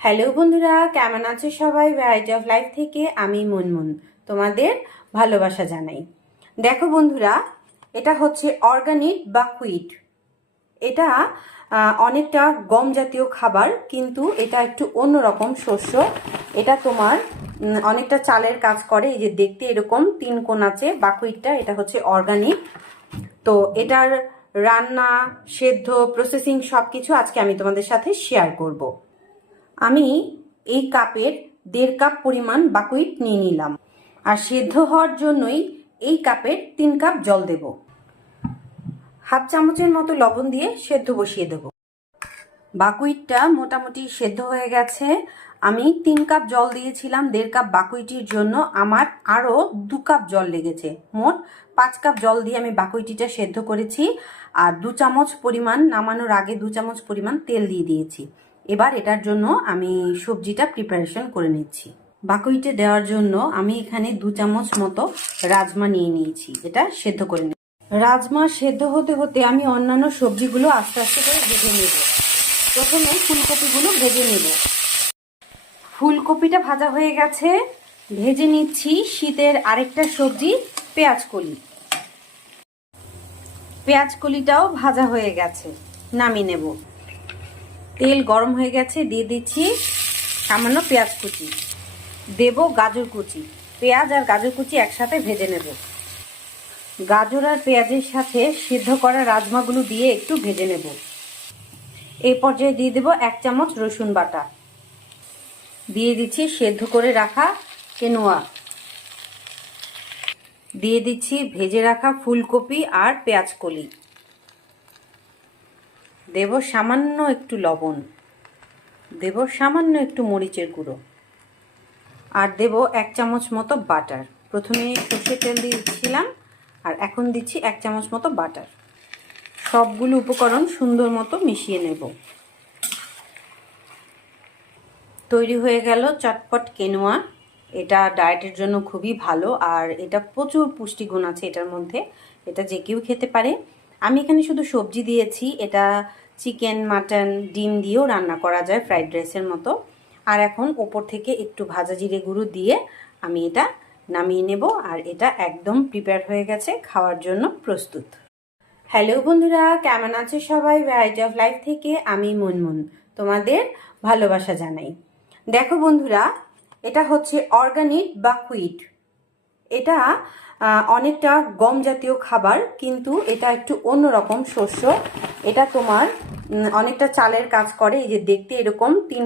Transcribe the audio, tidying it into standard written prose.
Hello বন্ধুরা, কেমন আছো সবাই? ভ্যারাইটি অফ লাইফ থেকে আমি মুনমুন তোমাদের ভালোবাসা জানাই। দেখো বন্ধুরা, এটা হচ্ছে অর্গানিক বাকহুইট। এটা অনেকটা গম জাতীয় খাবার, কিন্তু এটা একটু অন্যরকম শস্য। এটা তোমার অনেকটা চালের কাজ করে। এই যে দেখতে এরকম তিন কোণ আছে বাকহুইটটা, এটা হচ্ছে অর্গানিক। তো এটার রান্না, সেদ্ধ, প্রসেসিং সবকিছু আজকে আমি তোমাদের সাথে শেয়ার করব। আমি এই কাপের 1.5 কাপ পরিমাণ বাকহুইট নিয়ে নিলাম, আর সেদ্ধ হওয়ার জন্যই এই কাপের 3 কাপ জল দেব। হাফ চামচের মতো লবণ দিয়ে সেদ্ধ বসিয়ে দেব। বাকহুইটটা মোটামুটি সেদ্ধ হয়ে গেছে। আমি 3 কাপ জল দিয়েছিলাম 1.5 কাপ বাকহুইটির জন্য, আমার আরও 2 কাপ জল লেগেছে। মোট 5 কাপ জল দিয়ে আমি বাকহুইটিটা সেদ্ধ করেছি। আর 2 চামচ পরিমাণ, নামানোর আগে 2 চামচ পরিমাণ তেল দিয়ে দিয়েছি। এবার এটার জন্য আমি সবজিটা প্রিপারেশন করে নিচ্ছি। বাকহুইটে দেওয়ার জন্য আমি এখানে 2 চামচ মতো রাজমা নিয়ে নিয়েছি, এটা সেদ্ধ করে নিই। রাজমা সেদ্ধ হতে হতে আমি অন্যান্য সবজিগুলো আস্তে আস্তে করে ভেজে নেব। প্রথমে ফুলকপিগুলো ভেজে নেব। ফুলকপিটা ভাজা হয়ে গেছে, ভেজে নিচ্ছি শীতের আরেকটা সবজি পেঁয়াজকলি। পেঁয়াজকলিটাও ভাজা হয়ে গেছে, নামিয়ে নেব। তেল গরম হয়ে গেছে, দিয়ে দিচ্ছি সামান্য পেঁয়াজ কুচি, দেব গাজর কুচি। পেঁয়াজ আর গাজর কুচি একসাথে ভেজে নেব। গাজর আর পেঁয়াজের সাথে সিদ্ধ করা রাজমাগুলো দিয়ে একটু ভেজে নেব। এই পর্যায়ে দিয়ে দেব 1 চামচ রসুন বাটা, দিয়ে দিচ্ছি সেদ্ধ করে রাখা কেনোয়া, দিয়ে দিচ্ছি ভেজে রাখা ফুলকপি আর পেঁয়াজকলি, দেব সামান্য একটু লবণ, দেব সামান্য একটু মরিচের গুঁড়ো, আর দেব 1 চামচ মতো বাটার। প্রথমে সর্ষের তেল দিয়েছিলাম, আর এখন দিচ্ছি 1 চামচ মতো বাটার। সবগুলো উপকরণ সুন্দর মতো মিশিয়ে নেব। তৈরি হয়ে গেল চটপট কেনোয়া। এটা ডায়েটের জন্য খুবই ভালো, আর এটা প্রচুর পুষ্টিগুণ আছে এটার মধ্যে। এটা যে কেউ খেতে পারে। আমি এখানে শুধু সবজি দিয়েছি, এটা চিকেন, মাটন, ডিম দিয়েও রান্না করা যায় ফ্রাইড রাইসের মতো। আর এখন ওপর থেকে একটু ভাজা জিরে গুঁড়ো দিয়ে আমি এটা নামিয়ে নেব। আর এটা একদম প্রিপেয়ার হয়ে গেছে, খাওয়ার জন্য প্রস্তুত। হ্যালো বন্ধুরা, কেমন আছো সবাই? ভ্যারাইটি অফ লাইফ থেকে আমি মুনমুন তোমাদের ভালোবাসা জানাই। দেখো বন্ধুরা, এটা হচ্ছে অর্গানিক বাকহুইট। এটা অনেকটা গম জাতীয় খাবার, কিন্তু এটা একটু অন্যরকম শস্য। এটা তোমার অনেকটা চালের কাজ করে। এই যে দেখতে এরকম তিন